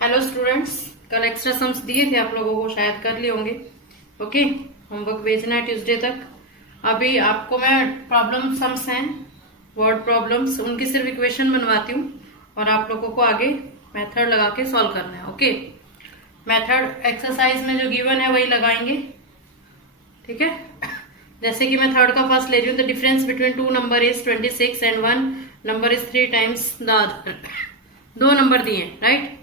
Hello students, कल extra sums दिए थे आप लोगों को, शायद कर लिए होंगे। ओके, होमवर्क भेजना है ट्यूसडे तक। अभी आपको मैं प्रॉब्लम सम्स हैं, वर्ड प्रॉब्लम्स, उनकी सिर्फ इक्वेशन बनवाती हूँ और आप लोगों को आगे मेथड लगा के सॉल्व करना है। ओके, मेथड एक्सरसाइज में जो गिवन है वही लगाएंगे, ठीक है। जैसे कि मैं थर्ड का फर्स्ट ले रही हूँ, the difference between two number is 26 and one number is 3 times the other. दो नंबर दिए, राइट।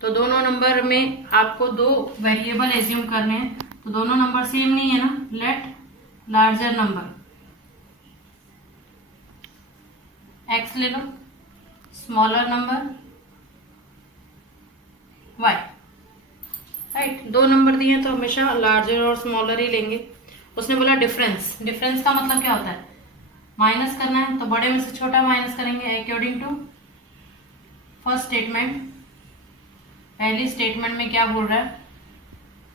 तो दोनों नंबर में आपको दो वेरिएबल एज्यूम करने हैं, तो दोनों नंबर सेम नहीं है ना। लेट लार्जर नंबर x ले लो, स्मॉलर नंबर y, राइट। दो नंबर दिए हैं तो हमेशा लार्जर और स्मॉलर ही लेंगे। उसने बोला डिफरेंस, डिफरेंस का मतलब क्या होता है, माइनस करना है, तो बड़े में से छोटा माइनस करेंगे अकॉर्डिंग टू फर्स्ट स्टेटमेंट। पहली स्टेटमेंट में क्या बोल रहा है,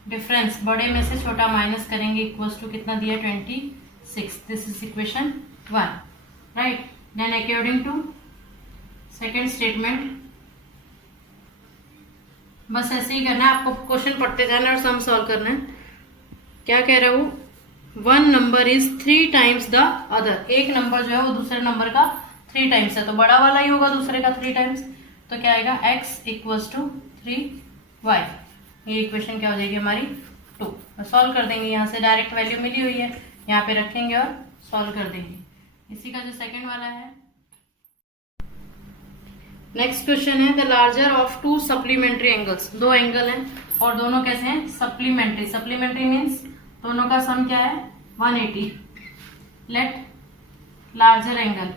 डिफरेंस बड़े में से छोटा माइनस करेंगे, इक्वल्स टू कितना दिया 26। This is equation 1, right. Then according to second statement, बस ऐसे ही करना है आपको, क्वेश्चन पढ़ते जाना और सम सॉल्व करना है। क्या कह रहा हूं, one number is 3 times the other. एक नंबर जो है वो दूसरे नंबर का 3 टाइम्स है, तो बड़ा वाला ही होगा दूसरे का 3 टाइम्स। तो क्या आएगा, x इक्वल्स टू 3y। ये इक्वेशन क्या हो जाएगी हमारी 2। सॉल्व कर देंगे, यहाँ से डायरेक्ट वैल्यू मिली हुई है, यहाँ पे रखेंगे और सॉल्व कर देंगे। इसी का जो सेकंड वाला है, नेक्स्ट क्वेश्चन है, the larger of to supplementary angles. दो एंगल हैं और दोनों कैसे हैं, सप्लीमेंट्री। सप्लीमेंट्री मीन्स दोनों का सम क्या है 180। लेट लार्जर एंगल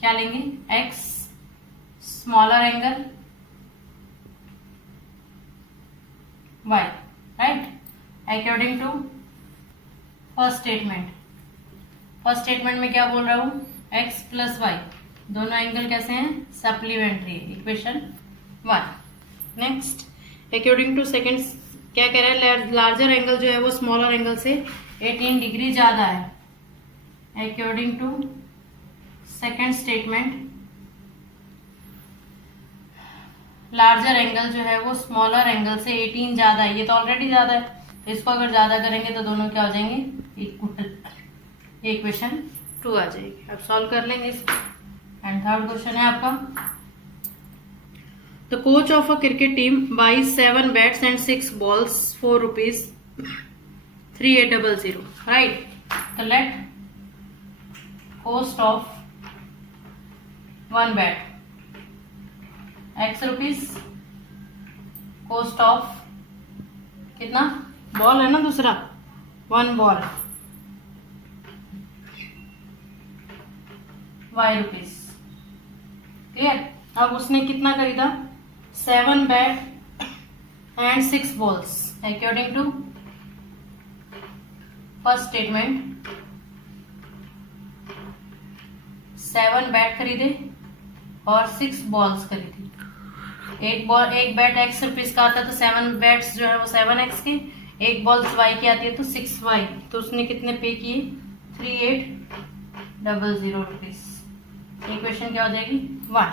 क्या लेंगे, x, smaller angle y, right. According to first statement, first statement में क्या बोल रहा हूं, x प्लस y, दोनों एंगल कैसे हैं, supplementary, equation 1। Next according to second, क्या कह रहा है, लार्जर एंगल जो है वो स्मॉलर एंगल से 18 डिग्री ज्यादा है। According to second statement, larger angle जो है वो स्मॉलर एंगल से 18 ज्यादा है। ये तो ऑलरेडी ज्यादा है, तो इसको अगर ज्यादा करेंगे तो दोनों क्या हो जाएंगे, इक्वल। ये इक्वेशन 2 आ जाएगी। अब सॉल्व कर लेंगे इसको। एंड थर्ड क्वेश्चन है आपका, the coach of a cricket team buys 7 bats and 6 balls for rupees 3800, right. तो let cost of 1 bat x rupees, cost of कितना, बॉल है ना दूसरा, 1 बॉल y रुपीज, क्लियर। अब उसने कितना खरीदा, 7 bat and 6 balls. According to first statement, 7 bat खरीदे और 6 बॉल्स खरीदी। एक बैट x रुपीज का आता है, तो 7 बैट्स जो है वो 7x की, एक बॉल y की आती है तो 6y। तो उसने कितने पे किए, 3800 रुपीज। इक्वेशन क्या हो जाएगी 1।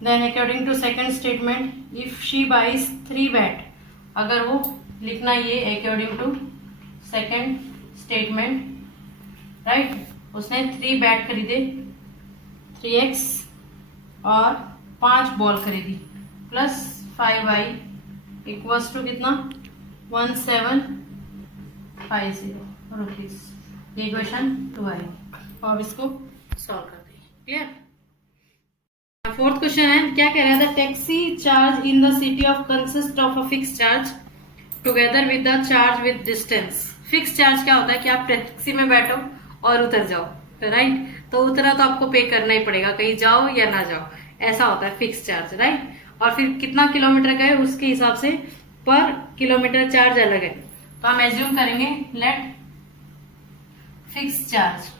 Then according to second statement, if she buys 3 bat, अगर वो लिखना ये according to second statement, right. उसने 3 बैट खरीदे, 3x और 5 बॉल खरीदी, प्लस 5y इक्वल्स टू कितना 1750 रुपीज। ये इक्वेशन 2 आएगी और इसको सॉल्व कर देंगे, क्लियर। फोर्थ क्वेश्चन है, क्या कह रहा है, the taxi charge in the city of consist of a fix charge together with the charge with distance. Fix charge क्या होता है कि आप टैक्सी में बैठो और उतर जाओ, राइट। तो उतरा तो आपको पे करना ही पड़ेगा, कहीं जाओ या ना जाओ, ऐसा होता है फिक्स चार्ज, राइट। और फिर कितना किलोमीटर गए उसके हिसाब से पर किलोमीटर चार्ज अलग है। तो हम एज्यूम करेंगे, let fix charge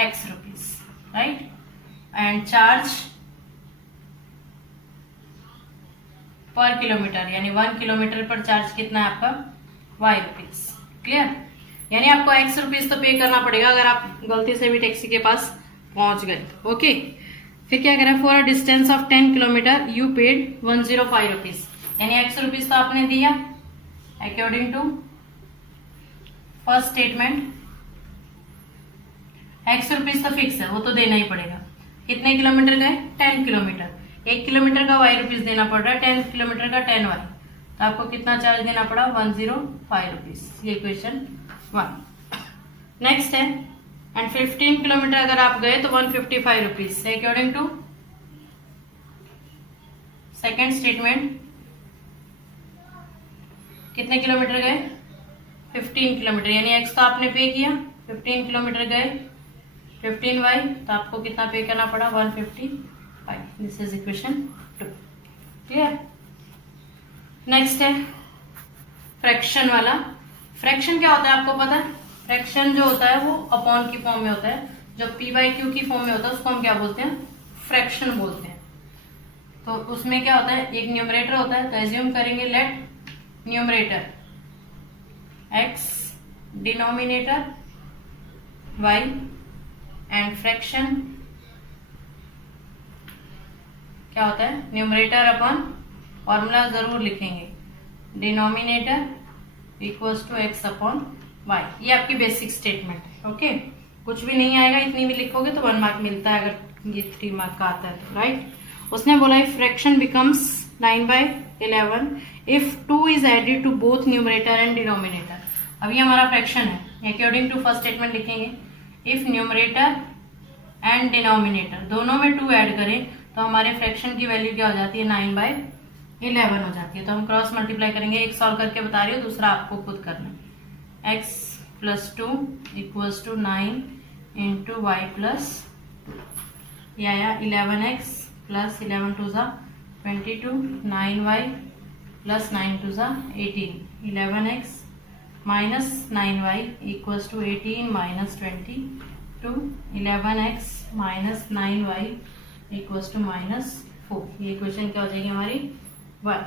x rupees, right, and charge per kilometer, यानी 1 किलोमीटर पर चार्ज कितना है आपका, y रुपीज, क्लियर। यानी आपको x रुपीज तो पे करना पड़ेगा अगर आप गलती से भी टैक्सी के पास पहुंच गए। ओके, फिर क्या करा, for a distance of 10 kilometer you paid 105 rupees, यानी 100 रुपीज तो आपने दिया according to first statement. 100 rupees तो फिक्स है, वो तो देना ही पड़ेगा। कितने किलोमीटर गए, 10 किलोमीटर। 1 किलोमीटर का y रुपीज देना पड़ रहा है, 10 किलोमीटर का 10y, तो आपको कितना चार्ज देना पड़ा, 105 रुपीज। ये क्वेश्चन 1। नेक्स्ट है, एंड 15 किलोमीटर अगर आप गए तो 155 rupees according to second statement. कितने किलोमीटर गए, 15 किलोमीटर, यानी x तो आपने पे किया, 15 किलोमीटर गए 15y, तो आपको कितना पे करना पड़ा, 155। This is equation 2। Clear. Next है फ्रैक्शन वाला। फ्रैक्शन क्या होता है आपको पता है, फ्रैक्शन जो होता है वो अपॉन की फॉर्म में होता है। जब p बाई क्यू की फॉर्म में होता है उसको हम क्या बोलते हैं, फ्रैक्शन बोलते हैं। तो उसमें क्या होता है, एक न्यूमरेटर होता है, तो एज्यूम करेंगे let numerator x, denominator y and fraction क्या होता है, न्यूमरेटर अपॉन फॉर्मूला जरूर लिखेंगे, denominator equals to x upon y। ये आपकी बेसिक स्टेटमेंट है। ओके, कुछ भी नहीं आएगा, इतनी भी लिखोगे तो 1 मार्क मिलता है, अगर ये 3 मार्क का आता है तो, राइट। उसने बोला if fraction becomes 9/11 if 2 is added to both numerator and denominator. अभी हमारा फ्रैक्शन है, अकॉर्डिंग टू फर्स्ट स्टेटमेंट लिखेंगे, इफ न्यूमरेटर एंड डिनोमिनेटर दोनों में 2 ऐड करें तो हमारे फ्रैक्शन की वैल्यू क्या हो जाती है, 9/11 हो जाती है। तो हम क्रॉस मल्टीप्लाई करेंगे, एक सॉल्व करके बता रही हूँ, दूसरा आपको खुद करना है। x plus 2 equals to 9 into y plus 2, ये आया 11x प्लस 11 टू ज़ा 22, 9y प्लस 9 टू ज़ा 18, 11x minus 9y equals to 18 minus 22, 11x minus 9y equals to minus 4। ये क्वेश्चन क्या हो जाएगी हमारी 1।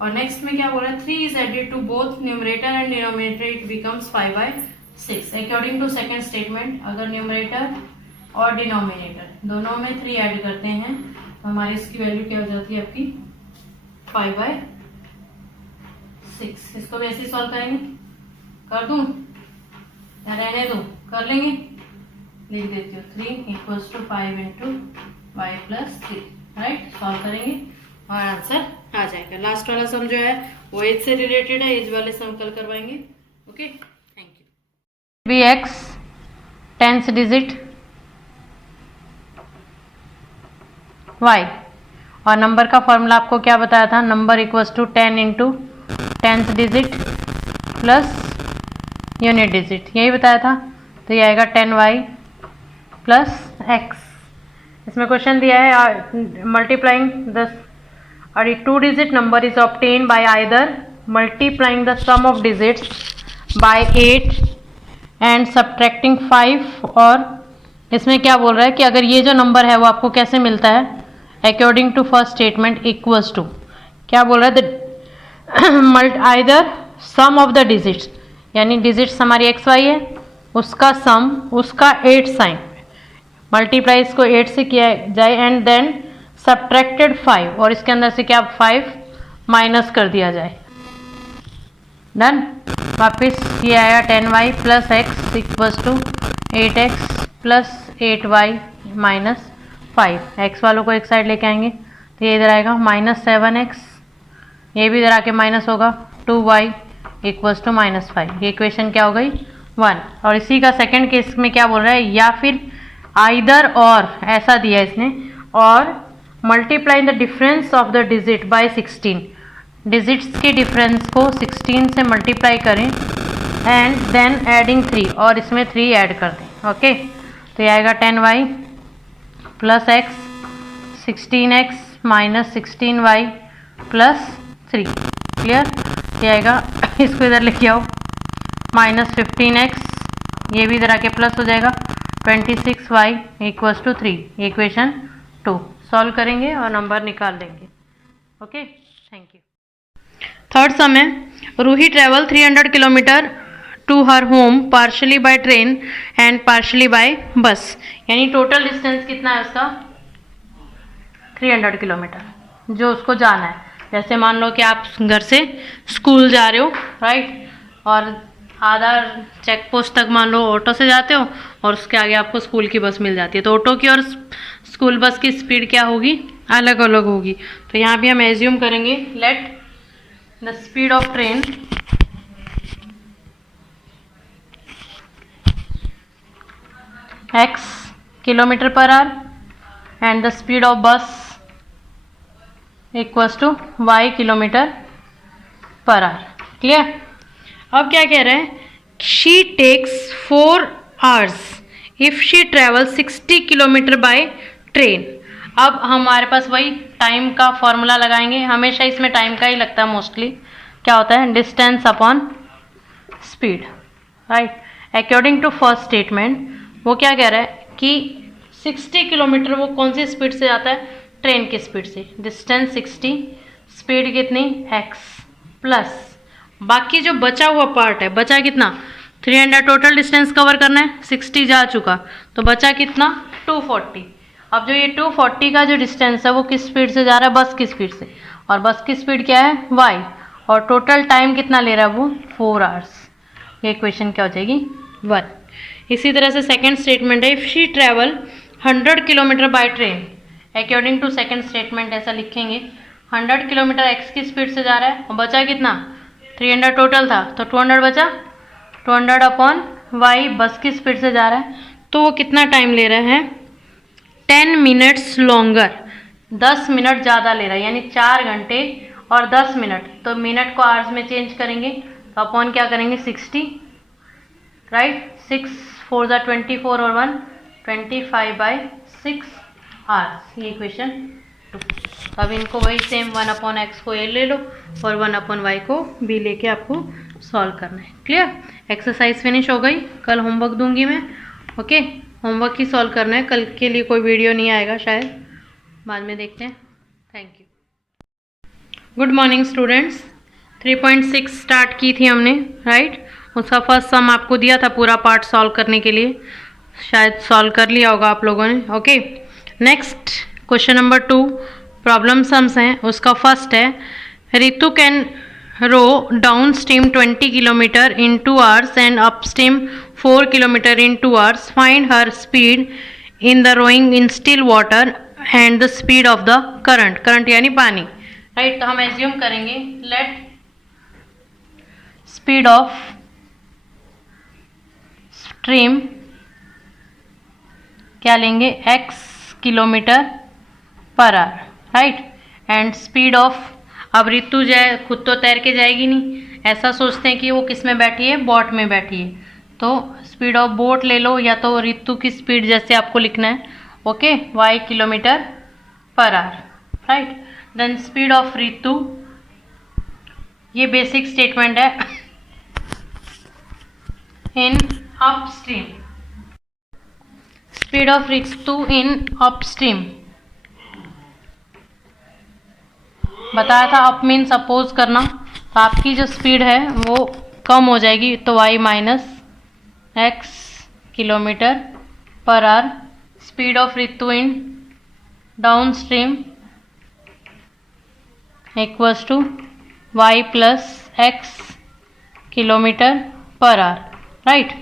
और नेक्स्ट में क्या बोल रहा है, 3 is added to both numerator and denominator it becomes 5/6 according to second statement. अगर न्यूमरेटर और डिनोमिनेटर दोनों में 3 ऐड करते हैं तो हमारी इसकी वैल्यू क्या हो जाती है आपकी 5/6। इसको भी ऐसे सॉल्व करेंगे, कर दूं या रहने दूं, कर लेंगे, लिख देती हूँ 3 equals to 5 into y plus 3, right. Solve करेंगे और आंसर आ जाएगा। लास्ट वाला सम जो है वो एज से रिलेटेड है, एज वाले सम कल करवाएंगे। Okay, thank you. Be x 10th digit y, और नंबर का फॉर्मूला आपको क्या बताया था, number equals to 10 into 10th digit plus unit digit, यही बताया था। तो ये आएगा 10y प्लस x। इसमें क्वेश्चन दिया है मल्टीप्लाइंग द और 2 digit number is obtain by either multiplying the sum of digits by 8 and subtracting 5, और इसमें क्या बोल रहा है कि अगर ये जो नंबर है वो आपको कैसे मिलता है, according to first statement equals to क्या बोल रहा है, either sum of the digits, यानी डिजिट्स हमारी एक्स वाई है, उसका सम, उसका 8 साइन, मल्टीप्लाई इसको 8 से किया जाए एंड देन सब्ट्रैक्टेड 5, और इसके अंदर से क्या 5 माइनस कर दिया जाए। डन। वापिस ये आया 10y plus x equals to 8x plus 8y minus 5। X वालों को एक साइड लेके आएंगे तो ये इधर आएगा माइनस 7x, ये भी इधर आके माइनस होगा 2y इक्वल्स टू माइनस 5। ये इक्वेशन क्या हो गई 1। और इसी का सेकंड केस में क्या बोल रहा है, या फिर आइदर और ऐसा दिया इसने, और multiply the difference of the digit bye 16, digits के डिफरेंस को 16 से मल्टीप्लाई करें एंड देन एडिंग 3, और इसमें 3 ऐड कर दें। ओके, तो ये आएगा 10y plus x 16x minus 16y plus 3। Clear. ये आएगा, इसको इधर लिख आओ, माइनस 15x, ये भी इधर आके प्लस हो जाएगा 26y equals to 3। Equation 2 solve करेंगे और नंबर निकाल देंगे। Okay, thank you. Third sum है, Ruhi travel 300 kilometre to her home partially by train and partially by bus. यानी टोटल डिस्टेंस कितना है उसका 300 किलोमीटर जो उसको जाना है। जैसे मान लो कि आप घर से स्कूल जा रहे हो, राइट, और आधा चेक पोस्ट तक मान लो ऑटो से जाते हो और उसके आगे आपको स्कूल की बस मिल जाती है, तो ऑटो की और स्कूल बस की स्पीड क्या होगी, अलग अलग होगी। तो यहाँ भी हम एज्यूम करेंगे let the speed of train x kilometre per hour and the speed of bus equals to y kilometre per hour. Clear. अब क्या कह रहे हैं, she takes 4 hours if she travel 60 kilometre by train. अब हमारे पास वही time का formula लगाएंगे, हमेशा इसमें टाइम का ही लगता है मोस्टली। क्या होता है, distance upon speed, right. According to first statement वो क्या कह रहा है कि 60 किलोमीटर वो कौन सी स्पीड से जाता है, ट्रेन की स्पीड से। डिस्टेंस 60, स्पीड कितनी x, प्लस बाकी जो बचा हुआ पार्ट है, बचा कितना 300, टोटल डिस्टेंस कवर करना है, 60 जा चुका तो बचा कितना 240। अब जो ये 240 का जो डिस्टेंस है वो किस स्पीड से जा रहा है, बस की स्पीड से, और बस की स्पीड क्या है y, और टोटल टाइम कितना ले रहा है वो 4 hours। ये इक्वेशन क्या हो जाएगी 1। इसी तरह से सेकेंड स्टेटमेंट है, if she travel 100 kilometer by train, according to second statement ऐसा लिखेंगे 100 किलोमीटर x की स्पीड से जा रहा है और बचा कितना 300 टोटल था, तो 200 बचा, 200 अपॉन y बस की स्पीड से जा रहा है, तो वो कितना टाइम ले रहा है 10 मिनट्स लॉन्गर, 10 मिनट ज़्यादा ले रहा है, यानी 4 घंटे और 10 मिनट। तो मिनट को आवर्स में चेंज करेंगे तो अपॉन क्या करेंगे 60, राइट। 6 4 ज़ा 24 और 1 25/6 आवर्स। ये इक्वेशन 2। अब इनको वही सेम 1/x को ए ले लो और 1/y को b लेके आपको सॉल्व करना है। क्लियर। एक्सरसाइज फिनिश हो गई, कल होमवर्क दूंगी मैं। ओके, होमवर्क ही सॉल्व करना है, कल के लिए कोई वीडियो नहीं आएगा शायद, बाद में देखते हैं। Thank you. Good morning students. 3.6 start की थी हमने, राइट। उसका फर्स्ट सम आपको दिया था पूरा पार्ट सॉल्व करने के लिए, शायद सॉल्व कर लिया होगा आप लोगों ने। Okay, next question number 2 problem sums हैं। उसका फर्स्ट है, Ritu can row down stream 20 kilometer in 2 hours and up stream 4 kilometer in 2 hours। Find her speed in the rowing in still water and the speed of the current. Current यानी पानी, right. तो हम assume करेंगे let speed of stream क्या लेंगे x kilometre per hour, right, and speed of, अब रितु जाए खुद तो तैर के जाएगी नहीं, ऐसा सोचते हैं कि वो किस में बैठी है, बोट में बैठी है, तो स्पीड ऑफ बोट ले लो, या तो रितु की स्पीड जैसे आपको लिखना है, ओके, y kilometre per hour, right. Then speed of Ritu, ये बेसिक स्टेटमेंट है, in upstream, speed of Ritu in upstream. बताया था अप मीन सपोज करना, तो आपकी जो स्पीड है वो कम हो जाएगी, तो y माइनस x kilometre per hour. Speed of Ritu in down stream equals to y plus x kilometre per hour, right.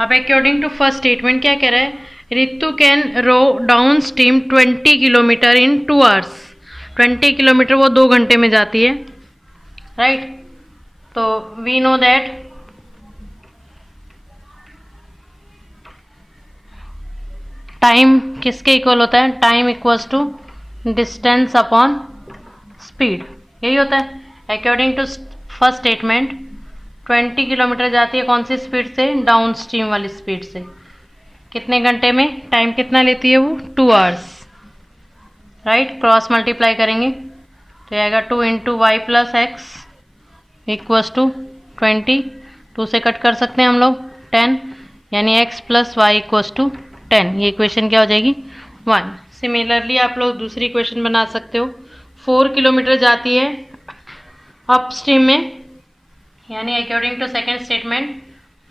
अब अकॉर्डिंग टू फर्स्ट स्टेटमेंट क्या कह रहा है, Ritu can row down stream 20 kilometer in 2 hours। 20 kilometer वो 2 घंटे में जाती है, राइट। तो वी नो दैट टाइम किसके इक्वल होता है, time equals to distance upon speed, यही होता है। According to first statement 20 kilometer जाती है कौन सी स्पीड से, डाउन स्ट्रीम वाली स्पीड से। कितने घंटे में, टाइम कितना लेती है वो 2 hours, राइट। क्रॉस मल्टीप्लाई करेंगे तो आएगा 2 × y plus x equals to 20, 2 से कट कर सकते हैं हम लोग 10, यानी x plus y equals to 10। ये इक्वेशन क्या हो जाएगी 1। सिमिलरली आप लोग दूसरी इक्वेशन बना सकते हो, 4 किलोमीटर जाती है अप स्ट्रीम में, यानी according to second statement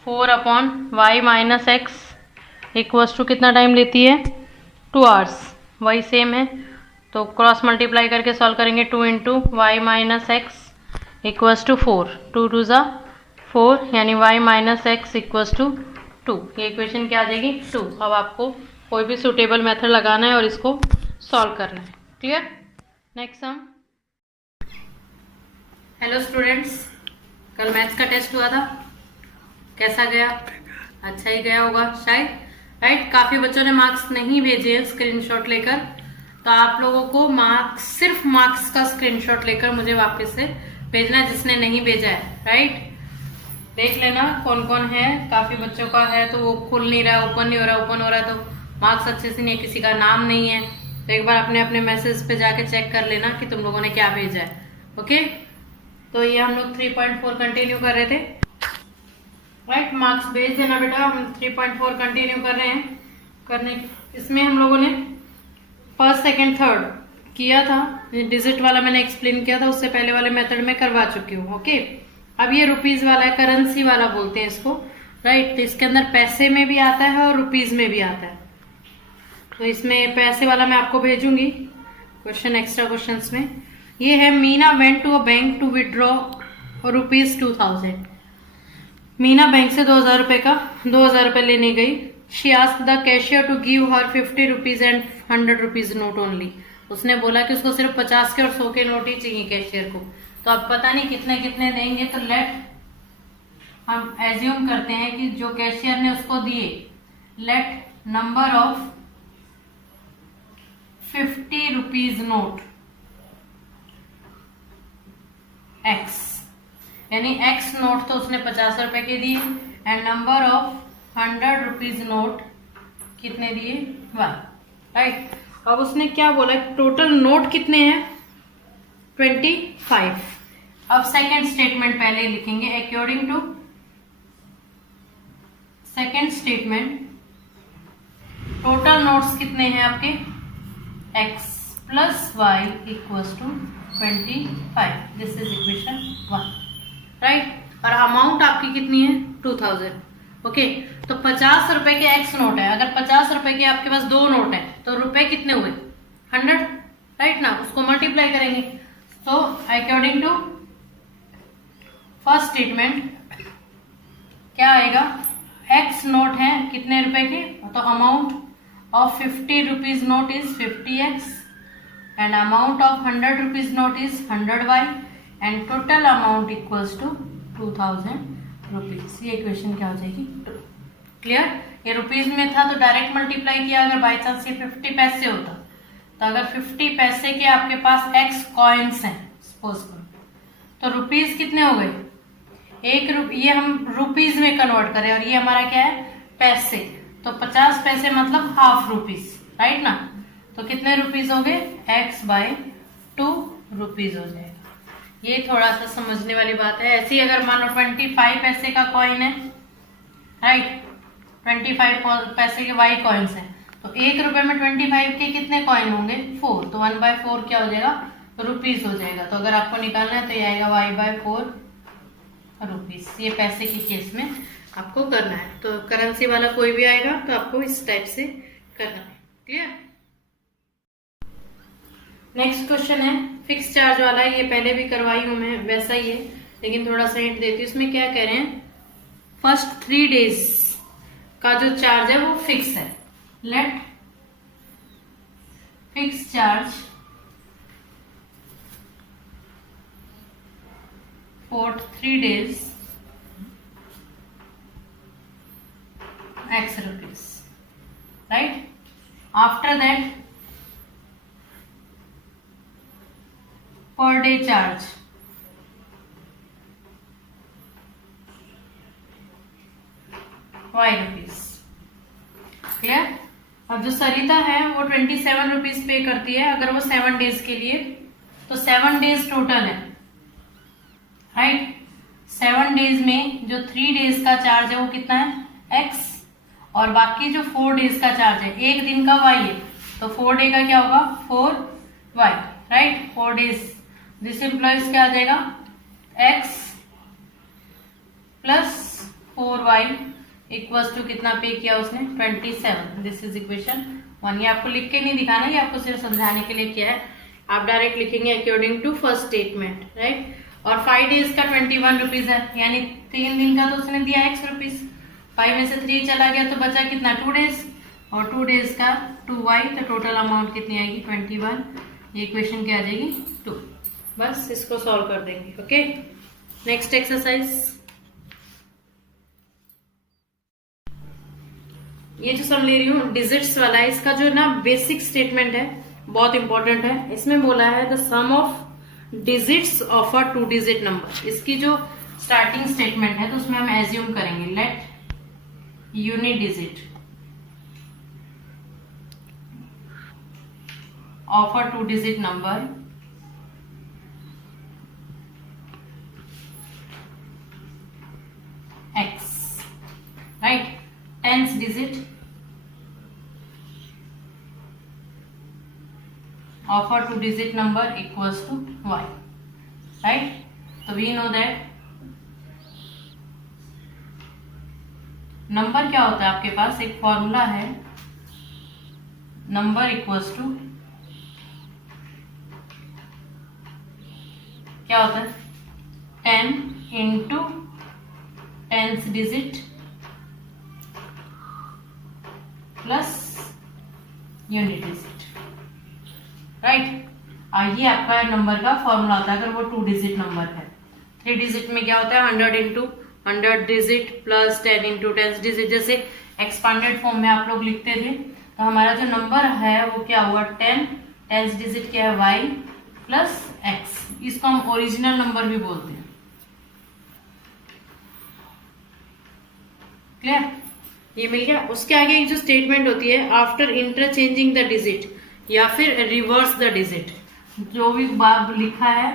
4 upon y minus x equals to कितना टाइम लेती है 2 आवर्स, वही सेम है। तो क्रॉस मल्टीप्लाई करके सॉल्व करेंगे 2 into y minus x equals to 4, 2 two ज़ा 4 यानी y minus x equals to 2। ये इक्वेशन क्या आ जाएगी 2। अब आपको कोई भी सूटेबल मेथड लगाना है और इसको सॉल्व करना है। Clear? Next sum. Hello students, कल मैथ्स का टेस्ट हुआ था, कैसा गया? अच्छा ही गया होगा शायद, राइट। काफी बच्चों ने मार्क्स नहीं भेजे हैं स्क्रीनशॉट लेकर, तो आप लोगों को मार्क्स, सिर्फ मार्क्स का स्क्रीनशॉट लेकर मुझे वापस से भेजना है जिसने नहीं भेजा है, राइट। देख लेना कौन कौन है, काफी बच्चों का है तो वो खुल नहीं रहा, ओपन नहीं हो रहा, ओपन हो रहा है तो मार्क्स अच्छे से नहीं, किसी का नाम नहीं है, तो एक बार अपने अपने मैसेज पे जाके चेक कर लेना कि तुम लोगों ने क्या भेजा है। ओके, तो ये हम लोग 3.4 कंटिन्यू कर रहे थे, राइट। मार्क्स भेज देना बेटा, हम 3.4 कंटिन्यू कर रहे हैं करने। इसमें हम लोगों ने फर्स्ट सेकेंड थर्ड किया था, डिजिट वाला मैंने एक्सप्लेन किया था, उससे पहले वाले मेथड में करवा चुकी हूँ। ओके, अब ये रुपीज वाला है, करेंसी वाला बोलते हैं इसको, राइट। तो इसके अंदर पैसे में भी आता है और रुपीज में भी आता है। तो इसमें पैसे वाला मैं आपको भेजूंगी क्वेश्चन, एक्स्ट्रा क्वेश्चंस में। ये है Meena went to a bank to withdraw ₹2000। Meena bank से 2000 रुपए का 2000 रुपए लेने गई। She asked the cashier to give her 50 rupees and 100 rupees note only. उसने बोला कि उसको सिर्फ 50 के और 100 के नोट ही चाहिए कैशियर को। तो अब पता नहीं कितने कितने देंगे, तो लेट हम एज्यूम करते हैं कि जो कैशियर ने उसको दिए, let number of 50 rupees naught x, यानी एक्स नोट तो उसने 50 रुपए के दिए and number of 100 rupees note कितने दिए 1, राइट। अब उसने क्या बोला, टोटल नोट कितने हैं 25। अब सेकेंड स्टेटमेंट पहले लिखेंगे, according to second statement total notes कितने हैं आपके x plus y equals to 25। This is equation 1, right. और अमाउंट आपकी कितनी है 2000। ओके, तो 50 रुपए के x नोट है, अगर 50 रुपए के आपके पास 2 नोट है तो रुपए कितने हुए 100, राइट ना। उसको मल्टीप्लाई करेंगे, तो अकॉर्डिंग टू फर्स्ट स्टेटमेंट क्या आएगा, x नोट है कितने रुपए के, तो amount of 50 rupees note is 50x and amount of 100 rupees note is 100y and total amount equals to 2000 rupees. ये इक्वेशन क्या हो जाएगी 2। क्लियर? ये रुपीज में था तो डायरेक्ट मल्टीप्लाई किया, अगर बाई चांस ये 50 पैसे होता, तो अगर 50 पैसे के आपके पास x कॉइन्स हैं सपोज करो, तो रुपीज कितने हो गए ये हम रुपीज में कन्वर्ट करें और ये हमारा क्या है पैसे, तो 50 पैसे मतलब हाफ रुपीज, राइट ना। तो कितने रुपीज हो गए x बाय 2 रुपीज हो जाएगा। ये थोड़ा सा समझने वाली बात है। ऐसे ही अगर मानो 25 पैसे का कॉइन है, राइट, 25 पैसे के y कॉइन्स हैं, तो 1 रुपए में 25 के कितने कॉइन होंगे 4, तो 1/4 क्या हो जाएगा रुपीज हो जाएगा। तो अगर आपको निकालना है तो ये आएगा y/4 रुपीज। ये पैसे के केस में आपको करना है, तो करेंसी वाला कोई भी आएगा तो आपको इस टाइप से करना है। क्लियर? नेक्स्ट क्वेश्चन है फिक्स चार्ज वाला, ये पहले भी करवाई हूं मैं, वैसा ही है लेकिन थोड़ा सा हिंट देती हूँ। इसमें क्या कह रहे हैं, फर्स्ट 3 डेज का जो चार्ज है वो फिक्स है। Let fix charge for 3 days x rupees, right? After that per day charge y rupees। Clear? अब जो सरिता है वो 27 रुपीज पे करती है अगर वो 7 डेज के लिए, तो 7 डेज टोटल है, राइट। 7 डेज में जो 3 डेज का चार्ज है वो कितना है x, और बाकी जो 4 डेज का चार्ज है, एक दिन का y है, तो 4 डे का क्या होगा 4y, right. 4 days, this employees क्या आ जाएगा x plus 4y equals to कितना पे किया उसने 27। This is equation 1। ये आपको लिख के नहीं दिखाना, ये आपको सिर्फ समझाने के लिए किया है। आप डायरेक्ट लिखेंगे according to first statement, right. और 5 डेज का 21 रुपीज है, यानी 3 दिन का तो उसने दिया x रुपीज। 5 में से 3 चला गया तो बचा कितना 2 डेज, और 2 डेज का 2y, तो टोटल अमाउंट कितनी आएगी 21। ये इक्वेशन क्या आ जाएगी 2। बस इसको सॉल्व कर देंगे। Okay, next exercise. ये जो सम ले रही हूँ डिजिट्स वाला है, इसका जो ना बेसिक स्टेटमेंट है बहुत इंपॉर्टेंट है। इसमें बोला है the sum of digits of a 2 digit number. इसकी जो स्टार्टिंग स्टेटमेंट है तो उसमें हम एज्यूम करेंगे let unit digit of a 2 digit number x, right, 10th digit of a 2 digit number equals to y, right? So we know that number क्या होता है, आपके पास एक फॉर्मूला है, नंबर इक्वल्स टू क्या होता है 10 into 10th digit plus unit digit, right. ये आपका नंबर का फॉर्मूला होता है अगर वो 2 डिजिट नंबर है। 3 डिजिट में क्या होता है 100 into 100 digit plus 10 into 10 digit. जैसे एक्सपांडेड फॉर्म में आप लोग लिखते थे तो हमारा जो नंबर है वो क्या हुआ 10 डिजिट क्या है y प्लस x। इसको हम ओरिजिनल नंबर भी बोलते हैं। क्लियर, ये मिल गया। उसके आगे एक जो स्टेटमेंट होती है आफ्टर इंटरचेंजिंग द डिजिट या फिर रिवर्स द डिजिट, जो भी बात लिखा है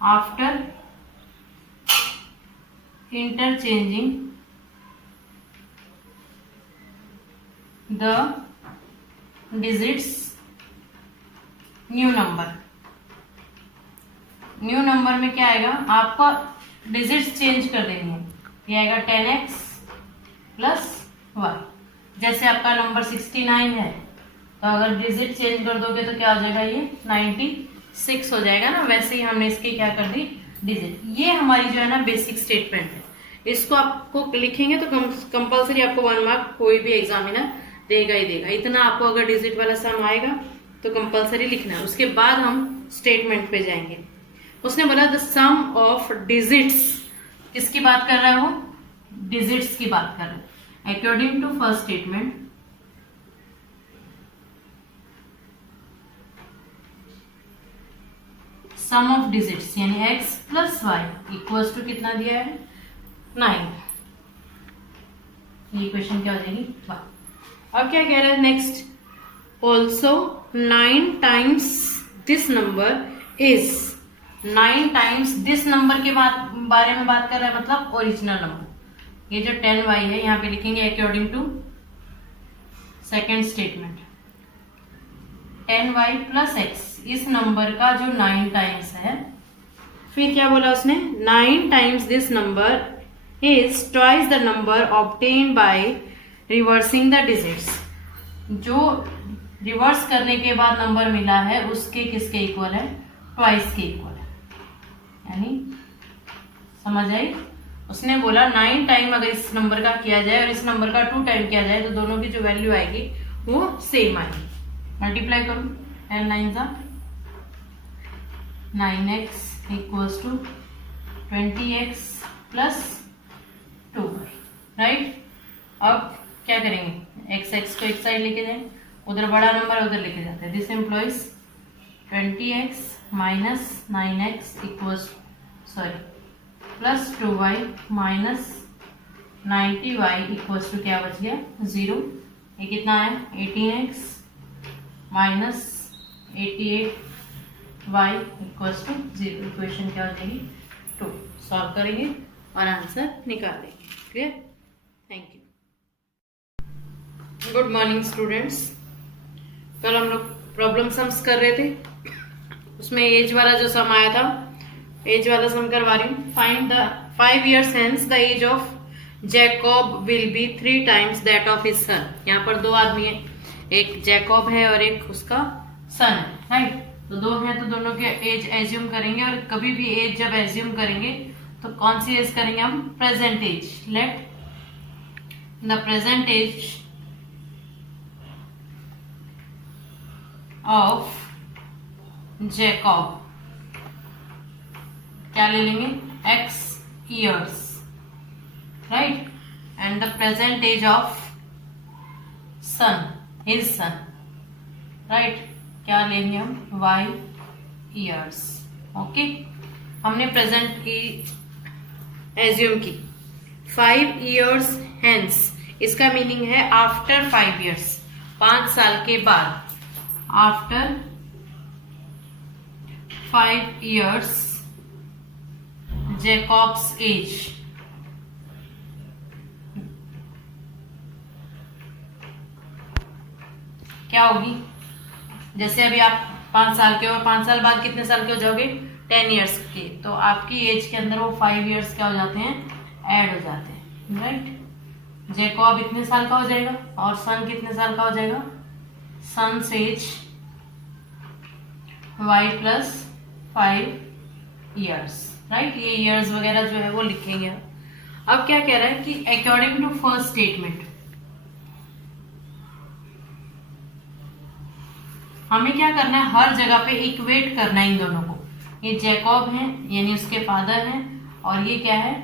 after interchanging the digits new number. New number में क्या आएगा, आपको डिजिट्स चेंज कर देनी है। ये आएगा 10x प्लस y। जैसे आपका नंबर 69 है तो अगर डिजिट चेंज कर दोगे तो क्या हो जाएगा, ये 96 हो जाएगा ना। वैसे ही हमने इसकी क्या कर दी डिजिट। ये हमारी जो है ना बेसिक स्टेटमेंट है। इसको आपको लिखेंगे तो कंपलसरी आपको 1 मार्क कोई भी एग्जामिनर देगा ही देगा। इतना आपको अगर डिजिट वाला सम आएगा तो कंपलसरी लिखना है। उसके बाद हम स्टेटमेंट पे जाएंगे। उसने बोला द सम ऑफ डिजिट्स, किसकी बात कर रहा है वो, डिजिट्स की बात कर रहा है। According to first statement sum of digits यानी x plus y equals to कितना दिया है 9। ये इक्वेशन क्या हो जाएगी 1। अब क्या कह रहा है next, also 9 times this number is. 9 times this number के बारे में बात कर रहा है, मतलब ओरिजिनल नंबर। ये जो 10y है यहाँ पे लिखेंगे according to second statement 10y plus x। इस नंबर का जो 9 टाइम्स है, फिर क्या बोला उसने 9 times this number is twice the number obtain by reversing the digits. जो रिवर्स करने के बाद नंबर मिला है उसके किसके इक्वल है, ट्वाइस के इक्वल है। यानी समझ आई। उसने बोला 9 टाइम अगर इस नंबर का किया जाए और इस नंबर का 2 टाइम किया जाए तो दोनों की जो वैल्यू आएगी वो सेम आएगी। मल्टीप्लाई करो 10 9 जा 9x equals to 20x plus 2, right. अब क्या करेंगे, x को एक साइड लेके जाए, उधर बड़ा नंबर उधर लेके जाते हैं। This implies 20x minus 9x equals plus 2y minus 90y equals to क्या बच गया 0। ये कितना है 18x minus 88y equals to 0। Equation क्या हो जाएगी 2। सॉल्व करेंगे और आंसर निकाल देंगे। Clear, thank you. Good morning students. कल हम लोग प्रॉब्लम सम्स कर रहे थे, उसमें एज वाला जो सम आया था, एज वाला सम करवा रही हूँ। Find the 5 years hence the age of Jacob will be 3 times that of his सन। यहाँ पर दो आदमी है, एक जैकब है और एक उसका सन है, राइट। तो दो है तो दोनों के एज एज्यूम करेंगे, और कभी भी एज जब एज्यूम करेंगे तो कौन सी एज करेंगे हम, present age. Let the present age of Jacob, क्या ले लेंगे, x years, राइट, and the present age of son, his son, right, क्या लेंगे हम, y years। ओके, हमने प्रेजेंट की एज्यूम की। 5 years hence, इसका मीनिंग है आफ्टर 5 years, 5 साल के बाद। आफ्टर 5 years जैकब्स एज, क्या होगी, जैसे अभी आप 5 साल के हो, 5 साल बाद कितने साल के हो जाओगे, 10 years के, तो आपकी एज के अंदर वो 5 years क्या हो जाते हैं, ऐड हो जाते हैं, राइट। जैकब इतने साल का हो जाएगा और सन कितने साल का हो जाएगा, son's age y plus 5 years, right. ये ईयर्स वगैरह जो है वो लिखेंगे। अब क्या कह रहा है कि अकॉर्डिंग टू फर्स्ट स्टेटमेंट हमें क्या करना है, हर जगह पे इक्वेट करना है इन दोनों को। ये जैकब है यानी उसके फादर हैं, और ये क्या है,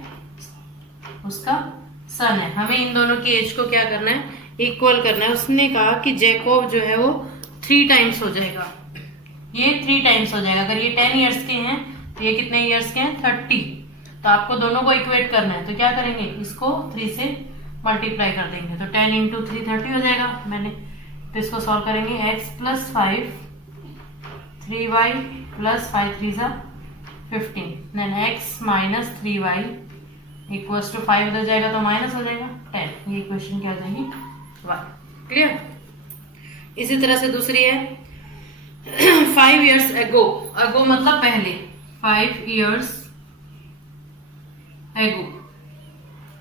उसका सन है। हमें इन दोनों की एज को क्या करना है, इक्वल करना है। उसने कहा कि जैकब जो है वो 3 टाइम्स हो जाएगा, ये 3 टाइम्स हो जाएगा। अगर ये 10 years के हैं तो ये कितने ईयर्स के हैं, 30। तो आपको दोनों को इक्वेट करना है, तो क्या करेंगे, इसको 3 से मल्टीप्लाई कर देंगे, तो 10 into 3 30 हो जाएगा। मैंने तो इसको सॉल्व करेंगे, x plus 5 3y plus 5 3 15, then x minus 3y equals to 5 हो जाएगा, तो माइनस हो जाएगा 10। ये इक्वेशन क्या हो जाएगी, y। क्लियर। इसी तरह से दूसरी है 5 years ago, अगो मतलब पहले, 5 years ago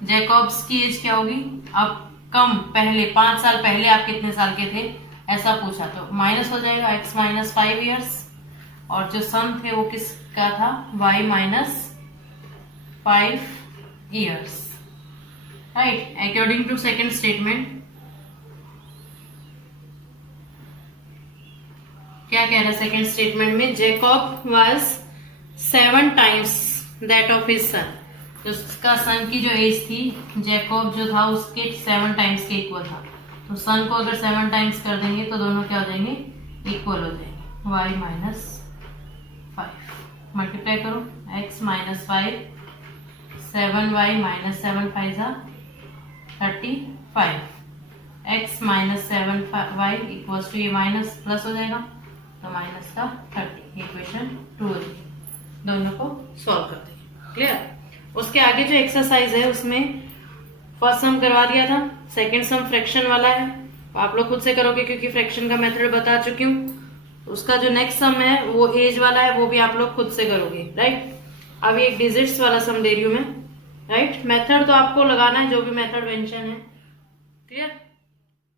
जैकब्स की एज क्या होगी, अब कम पहले, 5 साल पहले आप कितने साल के थे, ऐसा पूछा, तो माइनस हो जाएगा x माइनस 5 years, और जो सन थे वो किसका था, y minus 5 years, right. According to second statement क्या कह रहा है, सेकेंड स्टेटमेंट में Jacob was 7 times that of his son, तो उसका सन की जो एज थी, जैकब जो था उसके 7 टाइम्स के इक्वल था। तो सन को अगर 7 टाइम्स कर देंगे तो दोनों क्या हो जाएंगे, इक्वल हो जाएंगे, y माइनस 5 मल्टीप्लाई करो, x minus 5 7y minus 7 5 35, x minus 7y equals to ये माइनस प्लस हो जाएगा, तो माइनस का 30। इक्वेशन 2 दोनों को सॉल्व करते हैं। क्लियर। उसके आगे जो एक्सरसाइज है उसमें फर्स्ट सम करवा दिया था, सेकंड सम फ्रैक्शन वाला है, आप लोग खुद से करोगे क्योंकि फ्रैक्शन का मेथड बता चुकी हूँ। उसका जो नेक्स्ट सम है वो एज वाला है, वो भी आप लोग खुद से करोगे, राइट। अभी एक डिजिट्स वाला सम दे रही हूँ मैं, राइट। मेथड तो आपको लगाना है जो भी मेथड मेंशन है, क्लियर।